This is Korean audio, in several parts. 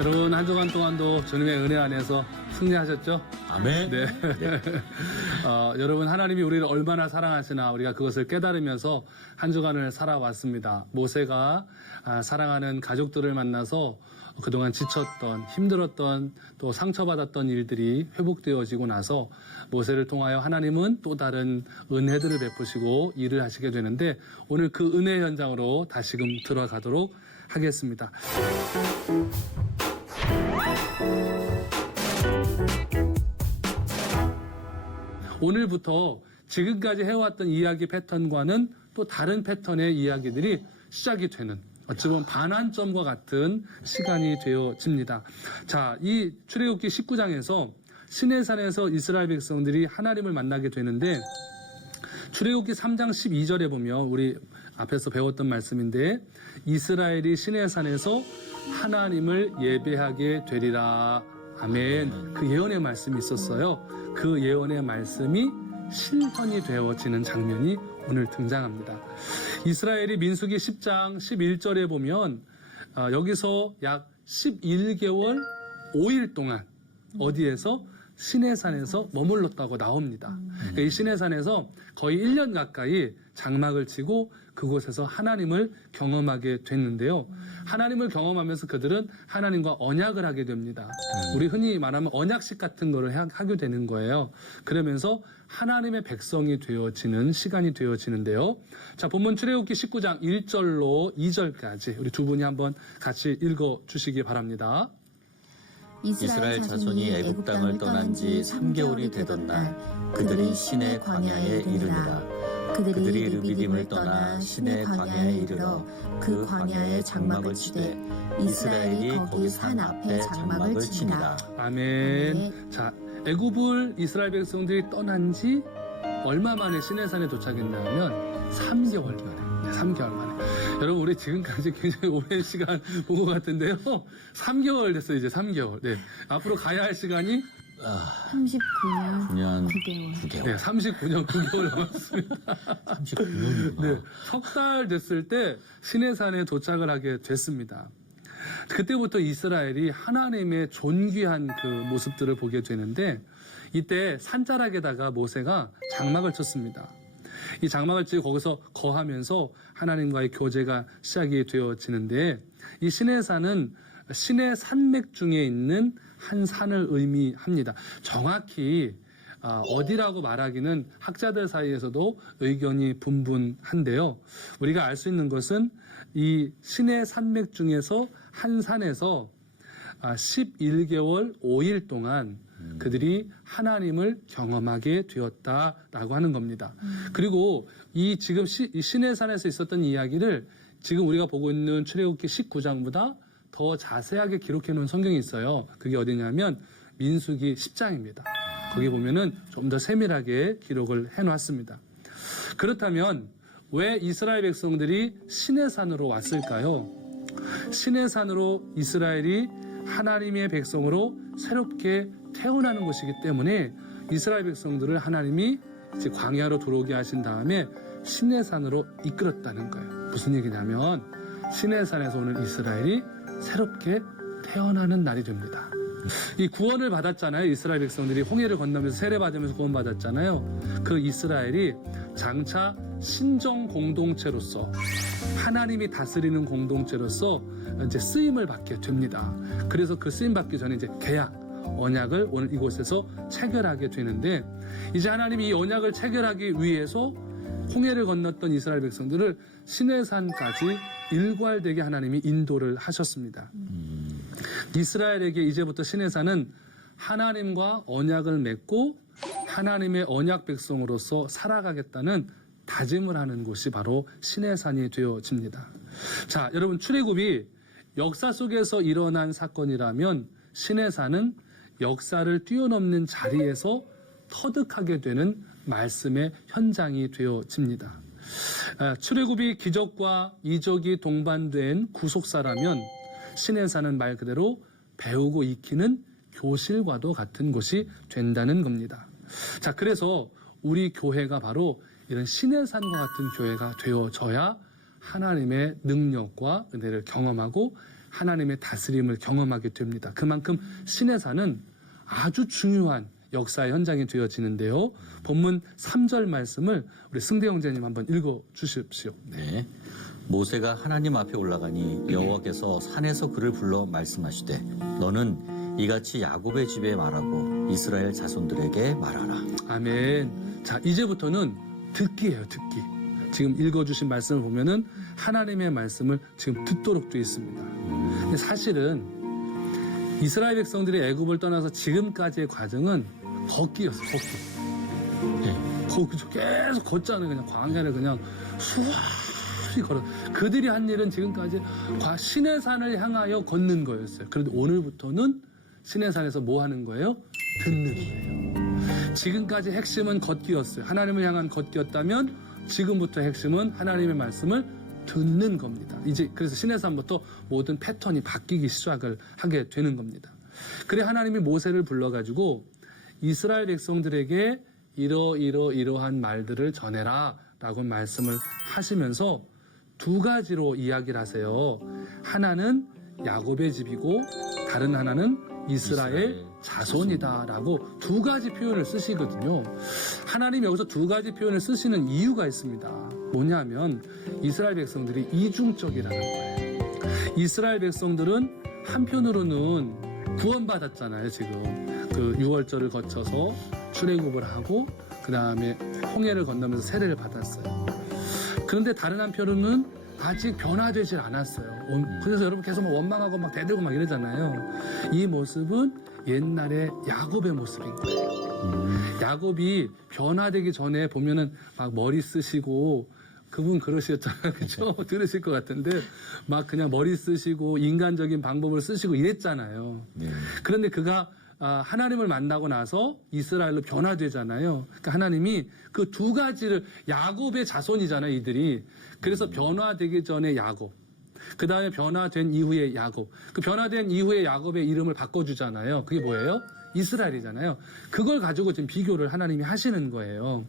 여러분 한 주간 동안도 주님의 은혜 안에서 승리하셨죠? 아멘. 네. 여러분 하나님이 우리를 얼마나 사랑하시나 우리가 그것을 깨달으면서 한 주간을 살아왔습니다. 모세가 사랑하는 가족들을 만나서 그동안 지쳤던 힘들었던 또 상처받았던 일들이 회복되어지고 나서 모세를 통하여 하나님은 또 다른 은혜들을 베푸시고 일을 하시게 되는데 오늘 그 은혜 현장으로 다시금 들어가도록 하겠습니다. 오늘부터 지금까지 해왔던 이야기 패턴과는 또 다른 패턴의 이야기들이 시작이 되는 어찌 보면 반환점과 같은 시간이 되어집니다. 자, 이 출애굽기 19장에서 시내산에서 이스라엘 백성들이 하나님을 만나게 되는데 출애굽기 3장 12절에 보면 우리 앞에서 배웠던 말씀인데 이스라엘이 시내산에서 하나님을 예배하게 되리라. 아멘. 그 예언의 말씀이 있었어요. 그 예언의 말씀이 실현이 되어지는 장면이 오늘 등장합니다. 이스라엘이 민수기 10장 11절에 보면 여기서 약 11개월 5일 동안 어디에서? 시내산에서 머물렀다고 나옵니다. 그러니까 이 시내산에서 거의 1년 가까이 장막을 치고 그곳에서 하나님을 경험하게 됐는데요. 하나님을 경험하면서 그들은 하나님과 언약을 하게 됩니다. 우리 흔히 말하면 언약식 같은 거를 하게 되는 거예요. 그러면서 하나님의 백성이 되어지는 시간이 되어지는데요. 자, 본문 출애굽기 19장 1절로 2절까지 우리 두 분이 한번 같이 읽어주시기 바랍니다. 이스라엘 자손이 애굽 땅을 떠난 지 3개월이 되던 날 그들이 시내 광야에 이르니라. 그들이 르비딤을 떠나 시내 광야에 이르러 그 광야에 장막을 치되 이스라엘이 거기 산 앞에 장막을 치니라. 아멘. 자, 애굽을 이스라엘 백성들이 떠난 지 얼마 만에 시내산에 도착했나 하면 3개월 만에. 3개월 만에. 여러분, 우리 지금까지 굉장히 오랜 시간 본 것 같은데요. 3개월 됐어요, 이제 3개월. 네. 앞으로 가야 할 시간이 39년 9개월. 네, 39년 9개월 남았습니다. 39년이구나. 네. 석 달 됐을 때 시내산에 도착을 하게 됐습니다. 그때부터 이스라엘이 하나님의 존귀한 그 모습들을 보게 되는데 이때 산자락에다가 모세가 장막을 쳤습니다. 이 장막을 치고 거기서 거하면서 하나님과의 교제가 시작이 되어지는데 이 시내산은 신의 산맥 중에 있는 한 산을 의미합니다. 정확히 어디라고 말하기는 학자들 사이에서도 의견이 분분한데요. 우리가 알 수 있는 것은 이 신의 산맥 중에서 한 산에서 11개월 5일 동안 그들이 하나님을 경험하게 되었다라고 하는 겁니다. 그리고 이 지금 이 시내산에서 있었던 이야기를 지금 우리가 보고 있는 출애굽기 19장보다 더 자세하게 기록해 놓은 성경이 있어요. 그게 어디냐면 민수기 10장입니다. 거기 보면은 좀 더 세밀하게 기록을 해 놨습니다. 그렇다면 왜 이스라엘 백성들이 시내산으로 왔을까요? 시내산으로 이스라엘이 하나님의 백성으로 새롭게 태어나는 것이기 때문에 이스라엘 백성들을 하나님이 이제 광야로 들어오게 하신 다음에 시내산으로 이끌었다는 거예요. 무슨 얘기냐면 시내산에서 오는 이스라엘이 새롭게 태어나는 날이 됩니다. 이 구원을 받았잖아요. 이스라엘 백성들이 홍해를 건너면서 세례받으면서 구원받았잖아요. 그 이스라엘이 장차 신정 공동체로서 하나님이 다스리는 공동체로서 이제 쓰임을 받게 됩니다. 그래서 그 쓰임 받기 전에 이제 계약, 언약을 오늘 이곳에서 체결하게 되는데 이제 하나님이 이 언약을 체결하기 위해서 홍해를 건넜던 이스라엘 백성들을 시내산까지 일괄되게 하나님이 인도를 하셨습니다. 이스라엘에게 이제부터 시내산은 하나님과 언약을 맺고 하나님의 언약 백성으로서 살아가겠다는 다짐을 하는 곳이 바로 시내산이 되어집니다. 자, 여러분 출애굽이 역사 속에서 일어난 사건이라면 시내산은 역사를 뛰어넘는 자리에서 터득하게 되는 말씀의 현장이 되어집니다. 출애굽이 기적과 이적이 동반된 구속사라면 시내산은 말 그대로 배우고 익히는 교실과도 같은 곳이 된다는 겁니다. 자, 그래서 우리 교회가 바로 이런 시내산과 같은 교회가 되어져야 하나님의 능력과 은혜를 경험하고 하나님의 다스림을 경험하게 됩니다. 그만큼 시내산은 아주 중요한 역사의 현장이 되어지는데요. 본문 3절 말씀을 우리 승대 형제님 한번 읽어 주십시오. 네. 모세가 하나님 앞에 올라가니 여호와께서 산에서 그를 불러 말씀하시되 너는 이같이 야곱의 집에 말하고 이스라엘 자손들에게 말하라. 아멘. 자, 이제부터는 듣기예요, 듣기. 지금 읽어주신 말씀을 보면은 하나님의 말씀을 지금 듣도록 되어 있습니다. 근데 사실은 이스라엘 백성들이 애굽을 떠나서 지금까지의 과정은 걷기였어요, 걷기. 네. 거기서 계속 걷잖아요. 그냥 광야를 그냥 수월히 걸어. 그들이 한 일은 지금까지 시내산을 향하여 걷는 거였어요. 그런데 오늘부터는 시내산에서 뭐 하는 거예요? 듣는 거예요. 지금까지 핵심은 걷기였어요. 하나님을 향한 걷기였다면 지금부터 핵심은 하나님의 말씀을 듣는 겁니다. 이제 그래서 시내산부터 모든 패턴이 바뀌기 시작을 하게 되는 겁니다. 그래 하나님이 모세를 불러가지고 이스라엘 백성들에게 이러한 말들을 전해라 라고 말씀을 하시면서 두 가지로 이야기를 하세요. 하나는 야곱의 집이고 다른 하나는 이스라엘 자손이다 라고 두 가지 표현을 쓰시거든요. 하나님 여기서 두 가지 표현을 쓰시는 이유가 있습니다. 뭐냐면 이스라엘 백성들이 이중적이라는 거예요. 이스라엘 백성들은 한편으로는 구원받았잖아요. 지금 그 6월절을 거쳐서 출애굽을 하고 그 다음에 홍해를 건너면서 세례를 받았어요. 그런데 다른 한편으로는 아직 변화되질 않았어요. 그래서 여러분 계속 막 원망하고 막 대들고 막 이러잖아요. 이 모습은 옛날에 야곱의 모습인 거예요. 야곱이 변화되기 전에 보면은 막 머리 쓰시고 그분 그러셨잖아요. 그죠? 들으실 것 같은데 막 그냥 머리 쓰시고 인간적인 방법을 쓰시고 이랬잖아요. 네. 그런데 그가 하나님을 만나고 나서 이스라엘로 변화되잖아요. 그러니까 하나님이 그 두 가지를 야곱의 자손이잖아요, 이들이. 그래서 변화되기 전에 야곱, 그 다음에 변화된 이후에 야곱, 그 변화된 이후에 야곱의 이름을 바꿔주잖아요. 그게 뭐예요? 이스라엘이잖아요. 그걸 가지고 지금 비교를 하나님이 하시는 거예요.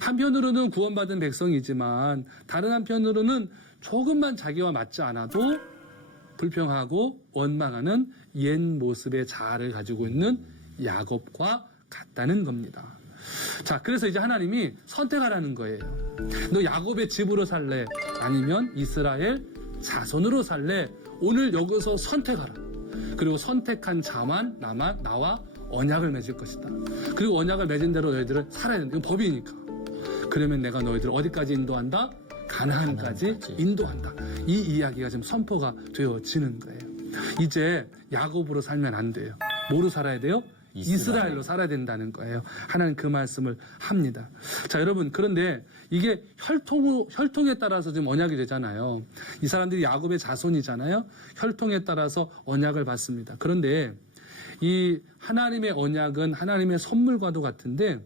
한편으로는 구원받은 백성이지만 다른 한편으로는 조금만 자기와 맞지 않아도 불평하고 원망하는 옛 모습의 자아를 가지고 있는 야곱과 같다는 겁니다. 자, 그래서 이제 하나님이 선택하라는 거예요. 너 야곱의 집으로 살래? 아니면 이스라엘 자손으로 살래? 오늘 여기서 선택하라. 그리고 선택한 자만 나와 언약을 맺을 것이다. 그리고 언약을 맺은 대로 너희들은 살아야 된다. 이건 법이니까. 그러면 내가 너희들을 어디까지 인도한다? 가나안까지 인도한다. 이 이야기가 지금 선포가 되어지는 거예요. 이제 야곱으로 살면 안 돼요. 뭐로 살아야 돼요? 이스라엘로 살아야 된다는 거예요. 하나님 그 말씀을 합니다. 자, 여러분, 그런데 이게 혈통에 따라서 지금 언약이 되잖아요. 이 사람들이 야곱의 자손이잖아요. 혈통에 따라서 언약을 받습니다. 그런데 이 하나님의 언약은 하나님의 선물과도 같은데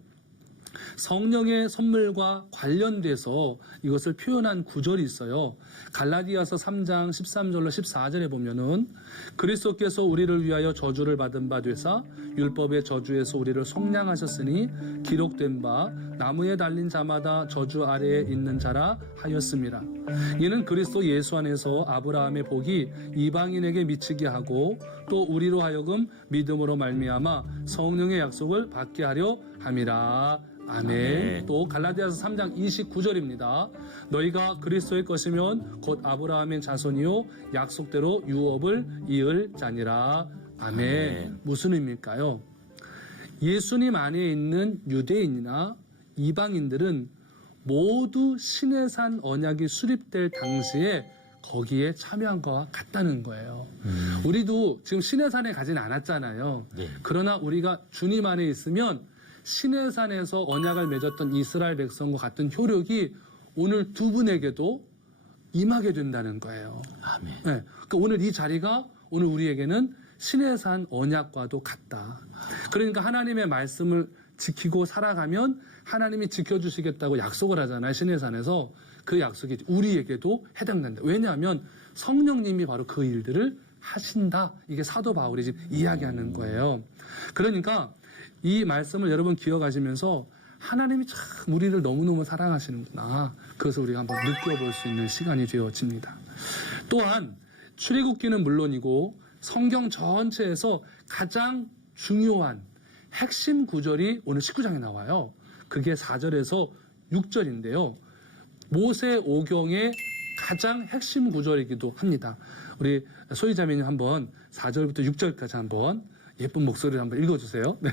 성령의 선물과 관련돼서 이것을 표현한 구절이 있어요. 갈라디아서 3장 13절로 14절에 보면은 그리스도께서 우리를 위하여 저주를 받은 바 되사 율법의 저주에서 우리를 속량하셨으니 기록된 바 나무에 달린 자마다 저주 아래에 있는 자라 하였습니다. 이는 그리스도 예수 안에서 아브라함의 복이 이방인에게 미치게 하고 또 우리로 하여금 믿음으로 말미암아 성령의 약속을 받게 하려 함이라. 아멘. 또 갈라디아서 3장 29절입니다. 너희가 그리스도의 것이면 곧 아브라함의 자손이요 약속대로 유업을 이을 자니라. 아멘. 무슨 의미일까요? 예수님 안에 있는 유대인이나 이방인들은 모두 시내산 언약이 수립될 당시에 거기에 참여한 것과 같다는 거예요. 우리도 지금 시내산에 가진 않았잖아요. 네. 그러나 우리가 주님 안에 있으면 시내산에서 언약을 맺었던 이스라엘 백성과 같은 효력이 오늘 두 분에게도 임하게 된다는 거예요. 아멘. 네, 그러니까 오늘 이 자리가 오늘 우리에게는 시내산 언약과도 같다. 그러니까 하나님의 말씀을 지키고 살아가면 하나님이 지켜주시겠다고 약속을 하잖아요. 시내산에서 그 약속이 우리에게도 해당된다. 왜냐하면 성령님이 바로 그 일들을 하신다. 이게 사도 바울이 지금 이야기하는 거예요. 그러니까 이 말씀을 여러분 기억하시면서 하나님이 참 우리를 너무너무 사랑하시는구나. 그것을 우리가 한번 느껴볼 수 있는 시간이 되어집니다. 또한 출애굽기는 물론이고 성경 전체에서 가장 중요한 핵심 구절이 오늘 19장에 나와요. 그게 4절에서 6절인데요. 모세 오경의 가장 핵심 구절이기도 합니다. 우리 소희자매님 한번 4절부터 6절까지 한번 예쁜 목소리를 한번 읽어주세요. 네.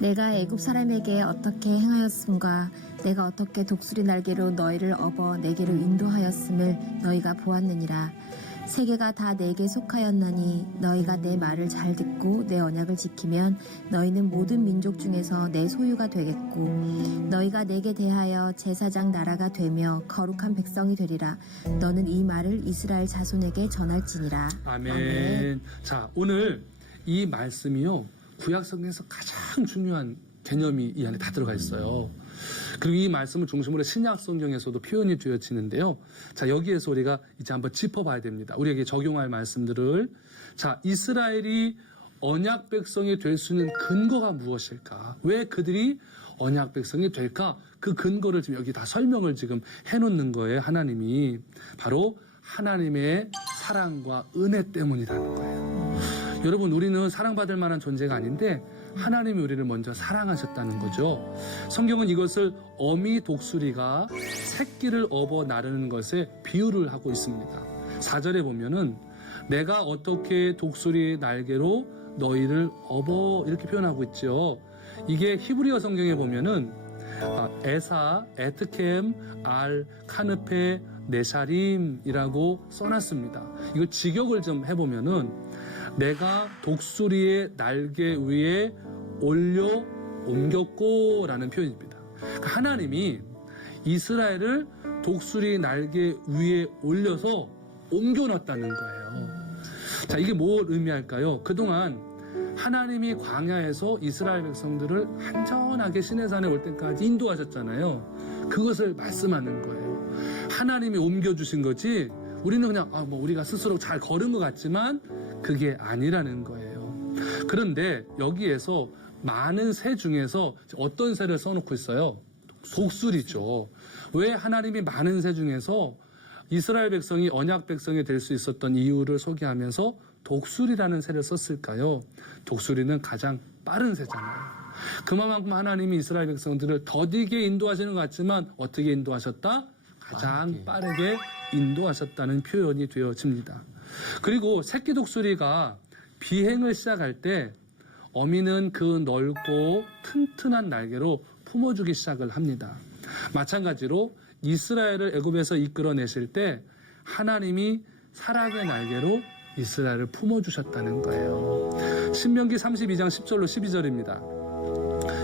내가 애굽 사람에게 어떻게 행하였음과 내가 어떻게 독수리 날개로 너희를 업어 내게로 인도하였음을 너희가 보았느니라. 세계가 다 내게 속하였나니 너희가 내 말을 잘 듣고 내 언약을 지키면 너희는 모든 민족 중에서 내 소유가 되겠고 너희가 내게 대하여 제사장 나라가 되며 거룩한 백성이 되리라. 너는 이 말을 이스라엘 자손에게 전할지니라. 아멘. 자, 오늘 이 말씀이요. 구약성경에서 가장 중요한 개념이 이 안에 다 들어가 있어요. 그리고 이 말씀을 중심으로 신약성경에서도 표현이 되어지는데요. 자, 여기에서 우리가 이제 한번 짚어봐야 됩니다. 우리에게 적용할 말씀들을. 자, 이스라엘이 언약 백성이 될 수 있는 근거가 무엇일까? 왜 그들이 언약 백성이 될까? 그 근거를 지금 여기 다 설명을 지금 해놓는 거예요. 하나님이. 바로 하나님의 사랑과 은혜 때문이라는 거예요. 여러분, 우리는 사랑받을 만한 존재가 아닌데 하나님이 우리를 먼저 사랑하셨다는 거죠. 성경은 이것을 어미 독수리가 새끼를 업어 나르는 것에 비유를 하고 있습니다. 4절에 보면은 내가 어떻게 독수리의 날개로 너희를 업어 이렇게 표현하고 있죠. 이게 히브리어 성경에 보면은 에사, 에트켐, 알, 카느페, 네샤림이라고 써놨습니다. 이거 직역을 좀 해보면은 내가 독수리의 날개 위에 올려 옮겼고 라는 표현입니다. 그러니까 하나님이 이스라엘을 독수리 날개 위에 올려서 옮겨놨다는 거예요. 자, 이게 뭘 의미할까요? 그동안 하나님이 광야에서 이스라엘 백성들을 안전하게 시내산에 올 때까지 인도하셨잖아요. 그것을 말씀하는 거예요. 하나님이 옮겨주신 거지 우리는 그냥 우리가 스스로 잘 걸은 것 같지만 그게 아니라는 거예요. 그런데 여기에서 많은 새 중에서 어떤 새를 써놓고 있어요? 독수리죠. 왜 하나님이 많은 새 중에서 이스라엘 백성이 언약 백성이 될 수 있었던 이유를 소개하면서 독수리라는 새를 썼을까요? 독수리는 가장 빠른 새잖아요. 그만큼 하나님이 이스라엘 백성들을 더디게 인도하시는 것 같지만 어떻게 인도하셨다? 가장 빠르게 인도하셨다는 표현이 되어집니다. 그리고 새끼 독수리가 비행을 시작할 때 어미는 그 넓고 튼튼한 날개로 품어주기 시작을 합니다. 마찬가지로 이스라엘을 애굽에서 이끌어내실 때 하나님이 사랑의 날개로 이스라엘을 품어주셨다는 거예요. 신명기 32장 10절로 12절입니다.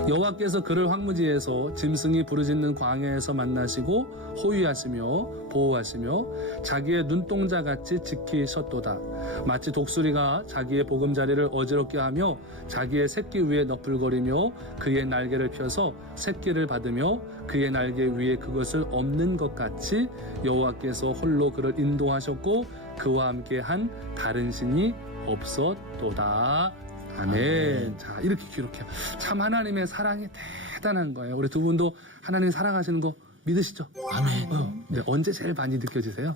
여호와께서 그를 황무지에서 짐승이 부르짖는 광야에서 만나시고 호위하시며 보호하시며 자기의 눈동자같이 지키셨도다. 마치 독수리가 자기의 보금자리를 어지럽게 하며 자기의 새끼 위에 너풀거리며 그의 날개를 펴서 새끼를 받으며 그의 날개 위에 그것을 엎는 것 같이 여호와께서 홀로 그를 인도하셨고 그와 함께 한 다른 신이 없었도다. 아멘. 자, 이렇게 기록해요. 참 하나님의 사랑이 대단한 거예요. 우리 두 분도 하나님 사랑하시는 거 믿으시죠? 아멘. 네, 언제 제일 많이 느껴지세요?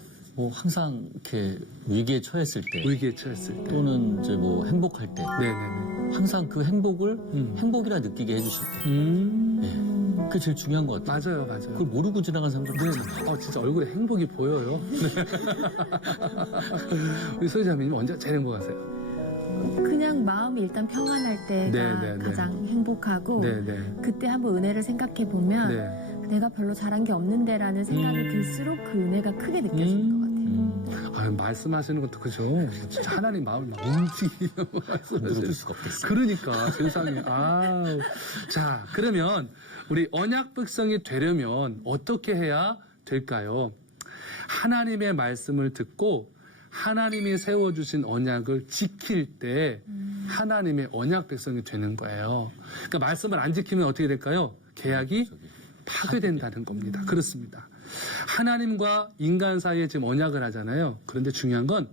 항상 이렇게 위기에 처했을 때 위기에 처했을 때 또는 이제 행복할 때 네네네. 항상 그 행복을 행복이라 느끼게 해주실 때 네. 그게 제일 중요한 것 같아요. 맞아요. 그걸 모르고 지나간 사람들 네. 진짜 얼굴에 행복이 보여요. 네. 우리 소희자매님 언제 제일 행복하세요? 그냥 마음이 일단 평안할 때가 네. 가장 행복하고 네네. 그때 한번 은혜를 생각해 보면 네. 내가 별로 잘한 게 없는데라는 생각이 들수록 그 은혜가 크게 느껴지는 것 같아요. 말씀하시는 것도 그죠. 진짜 하나님 마음을 막 움직이는 물어줄 수가 없겠어요. 그러니까 세상에. 자, 그러면 우리 언약 백성이 되려면 어떻게 해야 될까요? 하나님의 말씀을 듣고 하나님이 세워주신 언약을 지킬 때 하나님의 언약 백성이 되는 거예요. 그러니까 말씀을 안 지키면 어떻게 될까요? 계약이 파괴된다는 겁니다. 그렇습니다. 하나님과 인간 사이에 지금 언약을 하잖아요. 그런데 중요한 건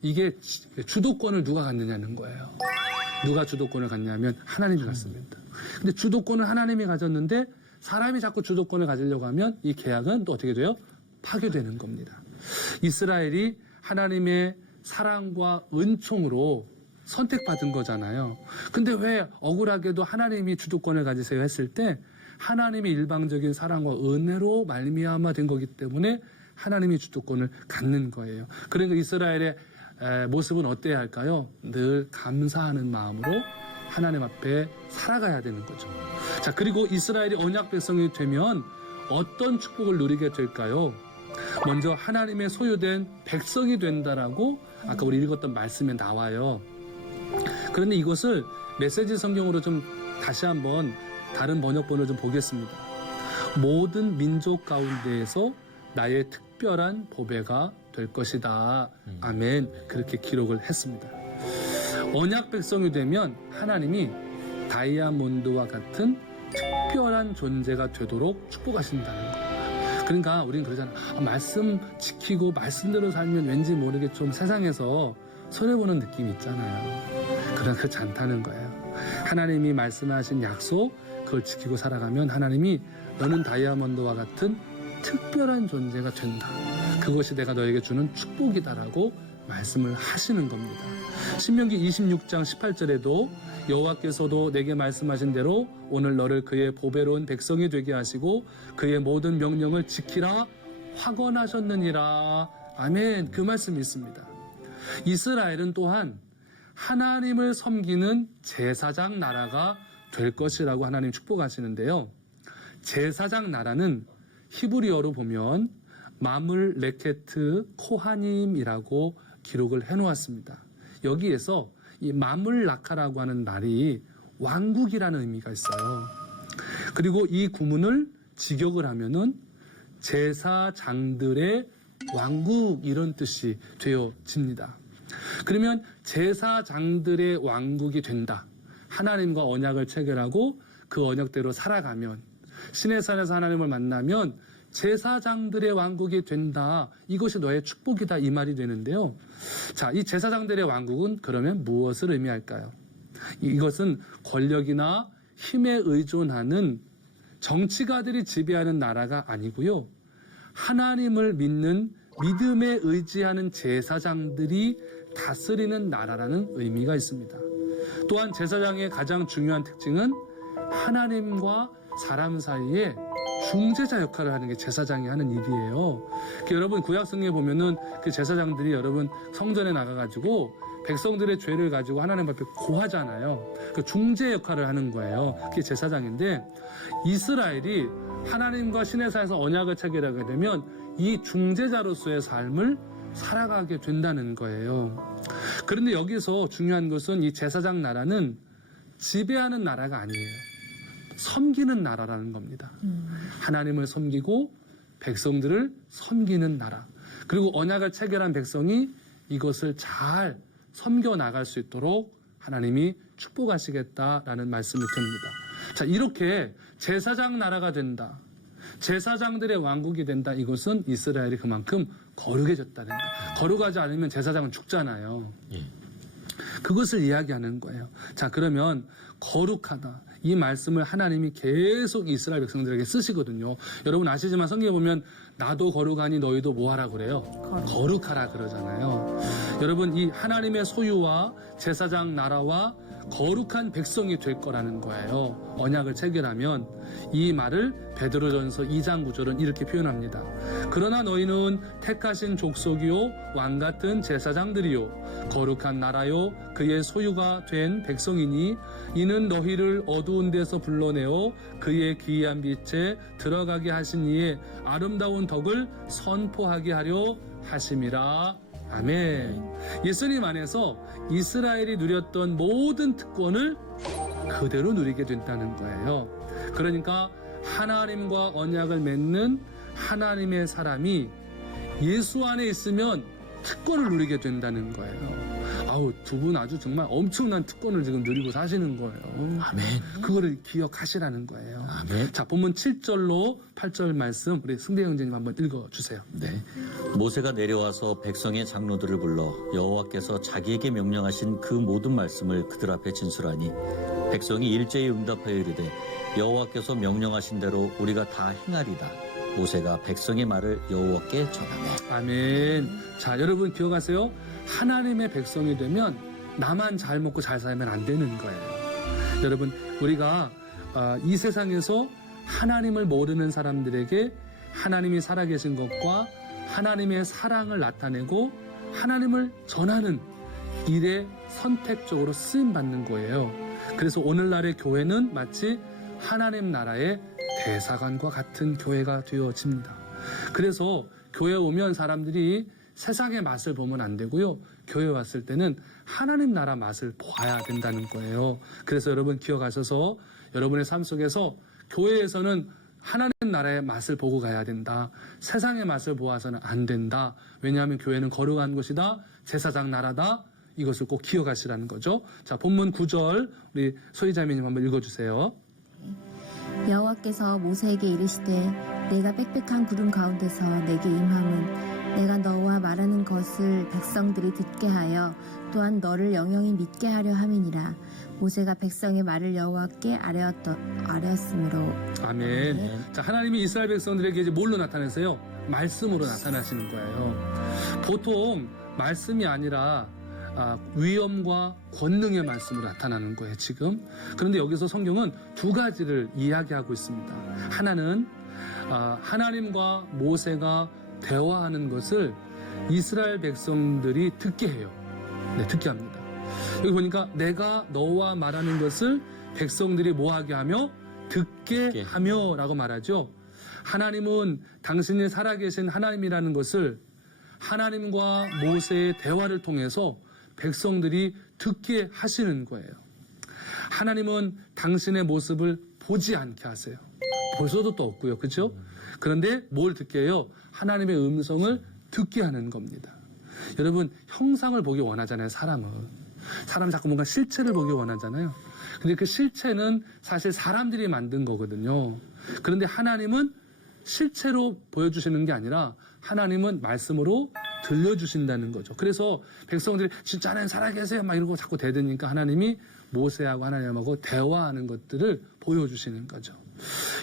이게 주도권을 누가 갖느냐는 거예요. 누가 주도권을 갖냐면 하나님이 갖습니다. 근데 주도권을 하나님이 가졌는데 사람이 자꾸 주도권을 가지려고 하면 이 계약은 또 어떻게 돼요? 파괴되는 겁니다. 이스라엘이 하나님의 사랑과 은총으로 선택받은 거잖아요. 근데 왜 억울하게도 하나님이 주도권을 가지세요 했을 때 하나님의 일방적인 사랑과 은혜로 말미암아 된 거기 때문에 하나님이 주도권을 갖는 거예요. 그러니까 이스라엘의 모습은 어때야 할까요? 늘 감사하는 마음으로 하나님 앞에 살아가야 되는 거죠. 자, 그리고 이스라엘이 언약 백성이 되면 어떤 축복을 누리게 될까요? 먼저 하나님의 소유된 백성이 된다라고 아까 우리 읽었던 말씀에 나와요. 그런데 이것을 메시지 성경으로 좀 다시 한번 다른 번역본을 좀 보겠습니다. 모든 민족 가운데에서 나의 특별한 보배가 될 것이다. 아멘. 그렇게 기록을 했습니다. 언약 백성이 되면 하나님이 다이아몬드와 같은 특별한 존재가 되도록 축복하신다는 거예요. 그러니까 우리는 그러잖아요. 말씀 지키고 말씀대로 살면 왠지 모르게 좀 세상에서 손해보는 느낌이 있잖아요. 그러나 그렇지 않다는 거예요. 하나님이 말씀하신 약속 그걸 지키고 살아가면 하나님이 너는 다이아몬드와 같은 특별한 존재가 된다. 그것이 내가 너에게 주는 축복이다라고 말씀을 하시는 겁니다. 신명기 26장 18절에도 여호와께서도 내게 말씀하신 대로 오늘 너를 그의 보배로운 백성이 되게 하시고 그의 모든 명령을 지키라 확언하셨느니라. 아멘. 그 말씀이 있습니다. 이스라엘은 또한 하나님을 섬기는 제사장 나라가 될 것이라고 하나님 축복하시는데요. 제사장 나라는 히브리어로 보면 마물 레케트 코하님이라고 기록을 해놓았습니다. 여기에서 이 마물 라카라고 하는 말이 왕국이라는 의미가 있어요. 그리고 이 구문을 직역을 하면은 제사장들의 왕국 이런 뜻이 되어집니다. 그러면 제사장들의 왕국이 된다. 하나님과 언약을 체결하고 그 언약대로 살아가면 시내산에서 하나님을 만나면 제사장들의 왕국이 된다. 이것이 너의 축복이다. 이 말이 되는데요. 자, 이 제사장들의 왕국은 그러면 무엇을 의미할까요? 이것은 권력이나 힘에 의존하는 정치가들이 지배하는 나라가 아니고요. 하나님을 믿는 믿음에 의지하는 제사장들이 다스리는 나라라는 의미가 있습니다. 또한 제사장의 가장 중요한 특징은 하나님과 사람 사이에 중재자 역할을 하는 게 제사장이 하는 일이에요. 여러분 구약 성경에 보면은 그 제사장들이 여러분 성전에 나가가지고 백성들의 죄를 가지고 하나님 앞에 고하잖아요. 그 중재 역할을 하는 거예요. 그게 제사장인데 이스라엘이 하나님과 시내산에서 언약을 체결하게 되면 이 중재자로서의 삶을 살아가게 된다는 거예요. 그런데 여기서 중요한 것은 이 제사장 나라는 지배하는 나라가 아니에요. 섬기는 나라라는 겁니다. 하나님을 섬기고 백성들을 섬기는 나라. 그리고 언약을 체결한 백성이 이것을 잘 섬겨 나갈 수 있도록 하나님이 축복하시겠다라는 말씀이 드립니다. 자, 이렇게 제사장 나라가 된다. 제사장들의 왕국이 된다. 이것은 이스라엘이 그만큼 거룩해졌다는 거예요. 거룩하지 않으면 제사장은 죽잖아요. 그것을 이야기하는 거예요. 자, 그러면 거룩하다. 이 말씀을 하나님이 계속 이스라엘 백성들에게 쓰시거든요. 여러분 아시지만 성경에 보면 나도 거룩하니 너희도 뭐하라 그래요? 거룩하라 그러잖아요. 여러분 이 하나님의 소유와 제사장 나라와 거룩한 백성이 될 거라는 거예요. 언약을 체결하면 이 말을 베드로전서 2장 9절은 이렇게 표현합니다. 그러나 너희는 택하신 족속이요 왕 같은 제사장들이요 거룩한 나라요 그의 소유가 된 백성이니 이는 너희를 어두운 데서 불러내어 그의 기이한 빛에 들어가게 하신 이의 아름다운 덕을 선포하게 하려 하심이라. 아멘. 예수님 안에서 이스라엘이 누렸던 모든 특권을 그대로 누리게 된다는 거예요. 그러니까 하나님과 언약을 맺는 하나님의 사람이 예수 안에 있으면 특권을 누리게 된다는 거예요. 아우, 두 분 아주 정말 엄청난 특권을 지금 누리고 사시는 거예요. 아멘. 그거를 기억하시라는 거예요. 아멘. 자, 본문 7절로 8절 말씀 우리 승대 형제님 한번 읽어주세요. 네. 모세가 내려와서 백성의 장로들을 불러 여호와께서 자기에게 명령하신 그 모든 말씀을 그들 앞에 진술하니 백성이 일제히 응답하여 이르되 여호와께서 명령하신 대로 우리가 다 행하리다. 모세가 백성의 말을 여호와께 전하매. 아멘. 자, 여러분 기억하세요. 하나님의 백성이 되면 나만 잘 먹고 잘 살면 안 되는 거예요. 여러분, 우리가 이 세상에서 하나님을 모르는 사람들에게 하나님이 살아계신 것과 하나님의 사랑을 나타내고 하나님을 전하는 일에 선택적으로 쓰임받는 거예요. 그래서 오늘날의 교회는 마치 하나님 나라의 대사관과 같은 교회가 되어집니다. 그래서 교회에 오면 사람들이 세상의 맛을 보면 안 되고요. 교회에 왔을 때는 하나님 나라 맛을 보아야 된다는 거예요. 그래서 여러분 기억하셔서 여러분의 삶 속에서 교회에서는 하나님 나라의 맛을 보고 가야 된다. 세상의 맛을 보아서는 안 된다. 왜냐하면 교회는 거룩한 곳이다. 제사장 나라다. 이것을 꼭 기억하시라는 거죠. 자, 본문 9절 우리 소희자매님 한번 읽어주세요. 여호와께서 모세에게 이르시되 내가 빽빽한 구름 가운데서 내게 임함은 내가 너와 말하는 것을 백성들이 듣게 하여 또한 너를 영영히 믿게 하려 함이니라. 모세가 백성의 말을 여호와께 아뢰었으므로. 아멘. 자, 하나님이 이스라엘 백성들에게 이제 뭘로 나타내세요? 말씀으로 나타나시는 거예요. 보통 말씀이 아니라 위엄과 권능의 말씀으로 나타나는 거예요, 지금. 그런데 여기서 성경은 두 가지를 이야기하고 있습니다. 하나는 하나님과 모세가 대화하는 것을 이스라엘 백성들이 듣게 해요. 네, 듣게 합니다. 여기 보니까 내가 너와 말하는 것을 백성들이 뭐하게 하며 듣게 하며 라고 말하죠. 하나님은 당신이 살아계신 하나님이라는 것을 하나님과 모세의 대화를 통해서 백성들이 듣게 하시는 거예요. 하나님은 당신의 모습을 보지 않게 하세요. 볼 수도 또 없고요. 그렇죠? 그런데 뭘 듣게 해요? 하나님의 음성을 듣게 하는 겁니다. 여러분, 형상을 보기 원하잖아요, 사람은. 사람 자꾸 뭔가 실체를 보기 원하잖아요. 근데 그 실체는 사실 사람들이 만든 거거든요. 그런데 하나님은 실체로 보여주시는 게 아니라 하나님은 말씀으로 들려주신다는 거죠. 그래서 백성들이 진짜 하나님 살아계세요 막 이러고 자꾸 대드니까 하나님이 모세하고 하나님하고 대화하는 것들을 보여주시는 거죠.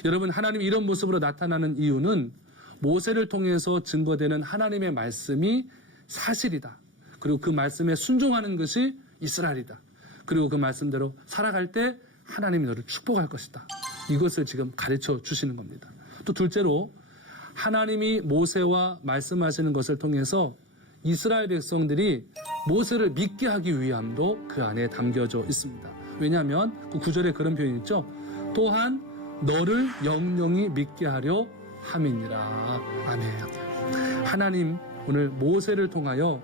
여러분, 하나님이 이런 모습으로 나타나는 이유는 모세를 통해서 증거되는 하나님의 말씀이 사실이다. 그리고 그 말씀에 순종하는 것이 이스라엘이다. 그리고 그 말씀대로 살아갈 때 하나님이 너를 축복할 것이다. 이것을 지금 가르쳐 주시는 겁니다. 또 둘째로 하나님이 모세와 말씀하시는 것을 통해서 이스라엘 백성들이 모세를 믿게 하기 위함도 그 안에 담겨져 있습니다. 왜냐하면 그 9절에 그런 표현이 있죠. 또한 너를 영영히 믿게 하려 함이니라. 아멘. 하나님 오늘 모세를 통하여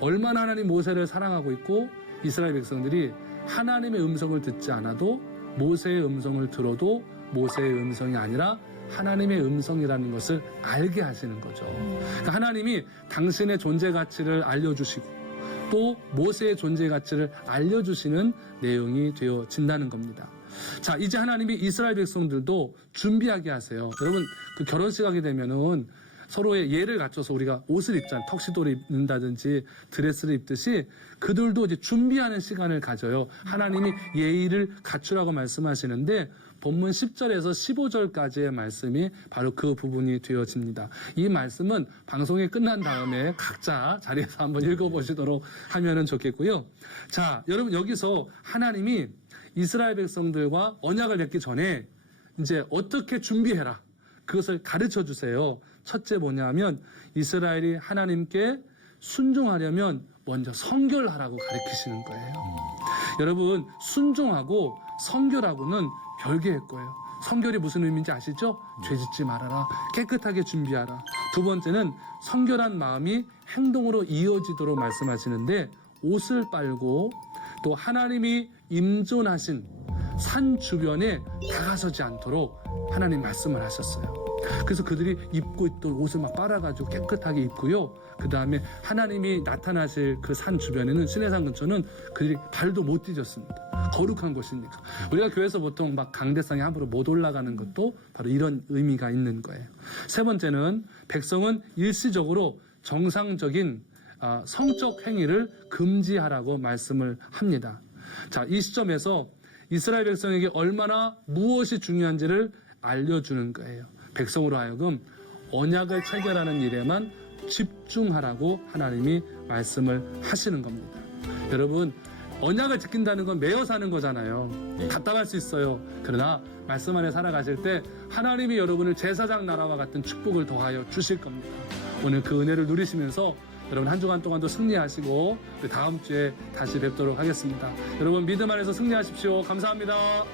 얼마나 하나님 모세를 사랑하고 있고 이스라엘 백성들이 하나님의 음성을 듣지 않아도 모세의 음성을 들어도 모세의 음성이 아니라 하나님의 음성이라는 것을 알게 하시는 거죠. 그러니까 하나님이 당신의 존재 가치를 알려주시고 또 모세의 존재 가치를 알려주시는 내용이 되어진다는 겁니다. 자, 이제 하나님이 이스라엘 백성들도 준비하게 하세요. 여러분, 그 결혼식 하게 되면은 서로의 예를 갖춰서 우리가 옷을 입잖아요. 턱시도를 입는다든지 드레스를 입듯이 그들도 이제 준비하는 시간을 가져요. 하나님이 예의를 갖추라고 말씀하시는데 본문 10절에서 15절까지의 말씀이 바로 그 부분이 되어집니다. 이 말씀은 방송이 끝난 다음에 각자 자리에서 한번 읽어보시도록 하면 좋겠고요. 자, 여러분, 여기서 하나님이 이스라엘 백성들과 언약을 맺기 전에 이제 어떻게 준비해라. 그것을 가르쳐 주세요. 첫째 뭐냐면 이스라엘이 하나님께 순종하려면 먼저 성결하라고 가르치시는 거예요. 여러분, 순종하고 성결하고는 별개의 거예요. 성결이 무슨 의미인지 아시죠? 죄 짓지 말아라. 깨끗하게 준비하라. 두 번째는 성결한 마음이 행동으로 이어지도록 말씀하시는데 옷을 빨고 또 하나님이 임존하신 산 주변에 다가서지 않도록 하나님 말씀을 하셨어요. 그래서 그들이 입고 있던 옷을 막 빨아가지고 깨끗하게 입고요. 그 다음에 하나님이 나타나실 그 산 주변에는 시내산 근처는 그들이 발도 못 디뎠습니다. 거룩한 곳이니까. 우리가 교회에서 보통 막 강대상에 함부로 못 올라가는 것도 바로 이런 의미가 있는 거예요. 세 번째는 백성은 일시적으로 정상적인 성적 행위를 금지하라고 말씀을 합니다. 자, 이 시점에서 이스라엘 백성에게 얼마나 무엇이 중요한지를 알려주는 거예요. 백성으로 하여금 언약을 체결하는 일에만 집중하라고 하나님이 말씀을 하시는 겁니다. 여러분, 언약을 지킨다는 건 매여 사는 거잖아요. 네. 답답할 수 있어요. 그러나 말씀 안에 살아가실 때 하나님이 여러분을 제사장 나라와 같은 축복을 더하여 주실 겁니다. 오늘 그 은혜를 누리시면서 여러분 한 주간 동안도 승리하시고 다음 주에 다시 뵙도록 하겠습니다. 여러분 믿음 안에서 승리하십시오. 감사합니다.